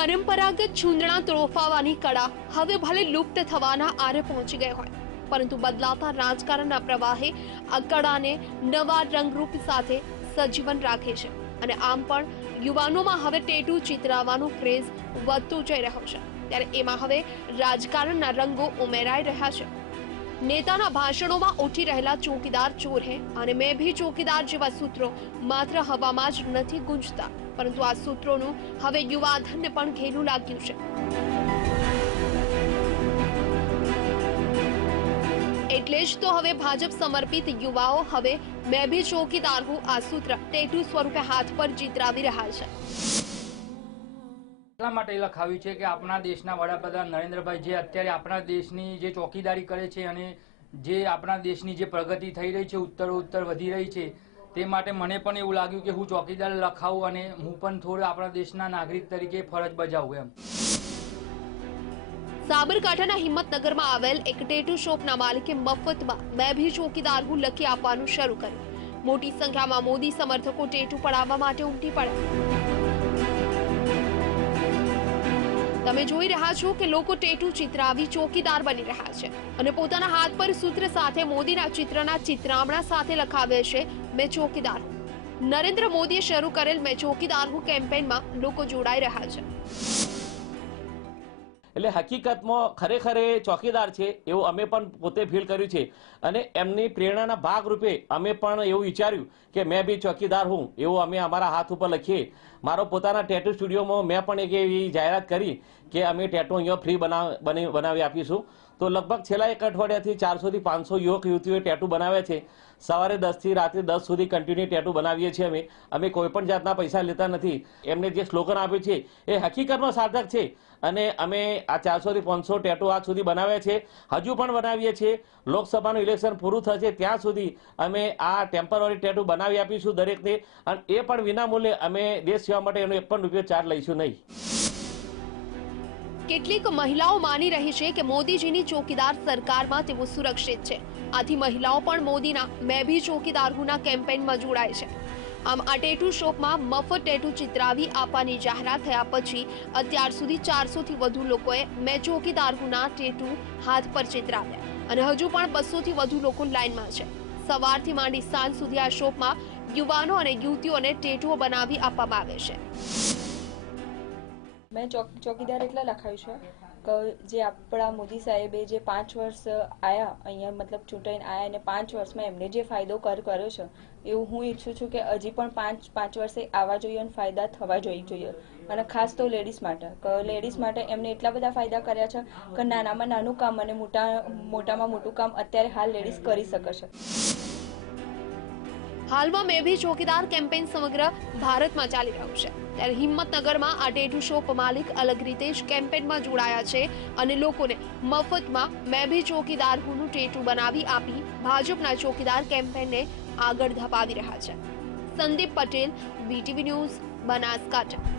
પરંપરાગત છૂંદણા તોફાવાની કળા હવે ભલે લુપ્ત થવાના આરે પહોંચી ગઈ હોય, પરંતુ બદલાતા રાજકારણના પ્રવાહે આ કળાને નવા રંગરૂપ સાથે સજીવન રાખે છે અને આમ પણ યુવાનોમાં હવે ટેટુ ચિતરાવવાનો ક્રેઝ વધતો જઈ રહ્યો છે. ત્યારે એમાં હવે રાજકારણના રંગો ઉમેરાઈ રહ્યા છે. નેતાના ભાષણોમાં ઉઠી રહેલા ચોકીદાર ચોર હે, અને મેં ભી ચોકીદાર જેવા સૂત્રો માત્ર હવામાં જ નથી ગુંજતા, પરંતુ આ સૂત્રોનું હવે યુવાધનને પણ ઘેલું લાગ્યું છે. એટલે જ તો હવે ભાજપ સમર્પિત યુવાઓ હવે મેં ભી ચોકીદાર હું આ સૂત્ર ટેટુ સ્વરૂપે હાથ પર જીતરાવી રહ્યા છે. એટલા માટે લખાવ્યું છે કે આપણા દેશના વડાપ્રધાન નરેન્દ્રભાઈ જે અત્યારે આપણા દેશની જે ચોકીદારી કરે છે અને જે આપણા દેશની જે પ્રગતિ થઈ રહી છે ઉત્તરો ઉત્તર વધી રહી છે, તે માટે મને પણ એવું લાગ્યું કે હું ચોકીદાર લખાવું અને હું પણ થોડું આપણા દેશના નાગરિક તરીકે ફરજ બજાવું એમ. સાબરકાંઠાના હિંમતનગરમાં આવેલ એક ટેટુ શોપના માલિકે મફતમાં મેં ભી ચોકીદાર હું લખી આપવાનું શરૂ કર્યું. મોટી સંખ્યામાં મોદી સમર્થકો ટેટુ પડાવવા માટે ઉમટી પડ્યા. તમે જોઈ રહ્યા છો કે લોકો ટેટુ ચિતરાવી ચોકીદાર બની રહ્યા છે અને પોતાના હાથ પર સૂત્ર સાથે મોદીના ચિત્રના ચિત્રામણા સાથે લખાવે છે, મેં ચોકીદાર નરેન્દ્ર મોદીએ શરૂ કરેલ મેં ચોકીદાર હું કેમ્પેનમાં લોકો જોડાઈ રહ્યા છે. એટલે હકીકતમાં ખરેખર એ ચોકીદાર છે, એવું અમે પણ પોતે ફીલ કર્યું છે. અને એમની પ્રેરણાના ભાગરૂપે અમે પણ એવું વિચાર્યું કે મેં બી ચોકીદાર હું એવું અમે અમારા હાથ ઉપર લખીએ. મારો પોતાના ટેટુ સ્ટુડિયોમાં મેં પણ એક એવી જાહેરાત કરી કે અમે ટેટુ અહીંયા ફ્રી બનાવ, બની, બનાવી આપીશું. તો લગભગ છેલ્લા એક અઠવાડિયાથી ચારસોથી પાંચસો યુવક, યુવતીઓએ ટેટુ બનાવ્યા છે. સવારે દસથી રાત્રે દસ સુધી કન્ટિન્યુ ટેટુ બનાવીએ છીએ અમે. અમે કોઈ પણ જાતના પૈસા લેતા નથી. એમને જે સ્લોગન આપ્યું છે, એ હકીકતમાં સાર્થક છે. અને અમે આ ચારસોથી પાંચસો ટેટુ આજ સુધી બનાવ્યા છે. હજુ પણ બનાવીએ છીએ. લોકસભાનું ઇલેક્શન પૂરું થશે ત્યાં સુધી અમે આ ટેમ્પરરી ટેટુ બનાવી આપીશું દરેકને. અને એ પણ વિનામૂલ્યે અમે દેશ સેવા માટે એનો એક પણ રૂપિયો ચાર્જ લઈશું નહીં. કેટલીક મહિલાઓ માની રહી છે કે મોદીજીની ચોકીદાર સરકારમાં તેઓ સુરક્ષિત છે. આથી મહિલાઓ પણ મોદીના મેં ભી ચોકીદાર હુંના કેમ્પેનમાં જોડાય છે. આમ આ ટેટુ શોપમાં મફત ટેટુ ચિતરાવી આપવાની જાહેરાત થયા પછી અત્યાર સુધી ચારસોથી વધુ લોકોએ મેં ચોકીદાર હુંના ટેટુ હાથ પર ચિતરાવ્યા. અને હજુ પણ બસોથી વધુ લોકો લાઇનમાં છે. સવારથી માંડી સાંજ સુધી આ શોપમાં યુવાનો અને યુવતીઓને ટેટુઓ બનાવી આપવામાં આવે છે. મેં ચોક, ચોકીદાર એટલા લખાયું છે કે જે આપણા મોદી સાહેબે જે પાંચ વર્ષ આયા, અહીંયા મતલબ ચૂંટાઈને આયા અને પાંચ વર્ષમાં એમને જે ફાયદો કર, કર્યો છે, એવું હું ઈચ્છું છું કે હજી પણ પાંચ પાંચ વર્ષે આવવા જોઈએ અને ફાયદા થવા જોઈએ જોઈએ. અને ખાસ તો લેડીઝ માટે, કે લેડીઝ માટે એમને એટલા બધા ફાયદા કર્યા છે કે નાનામાં નાનું કામ અને મોટા, મોટામાં મોટું કામ અત્યારે હાલ લેડીઝ કરી શકે છે. હાલમાં મેં ચોકીદાર કેમ્પેઇન સમગ્ર ભારતમાં ચાલી રહ્યું છે. ત્યારે હિંમતનગરમાં આ ટેટુ શોપ માલિક અલગ રીતે જ કેમ્પેઇનમાં જોડાયા છે અને લોકોને મફતમાં મેં ચોકીદાર હુંનું ટેટુ બનાવી આપી ભાજપના ચોકીદાર કેમ્પેઇનને આગળ ધપાવી રહ્યા છે. Sandeep Patel BTV news Banaskantha.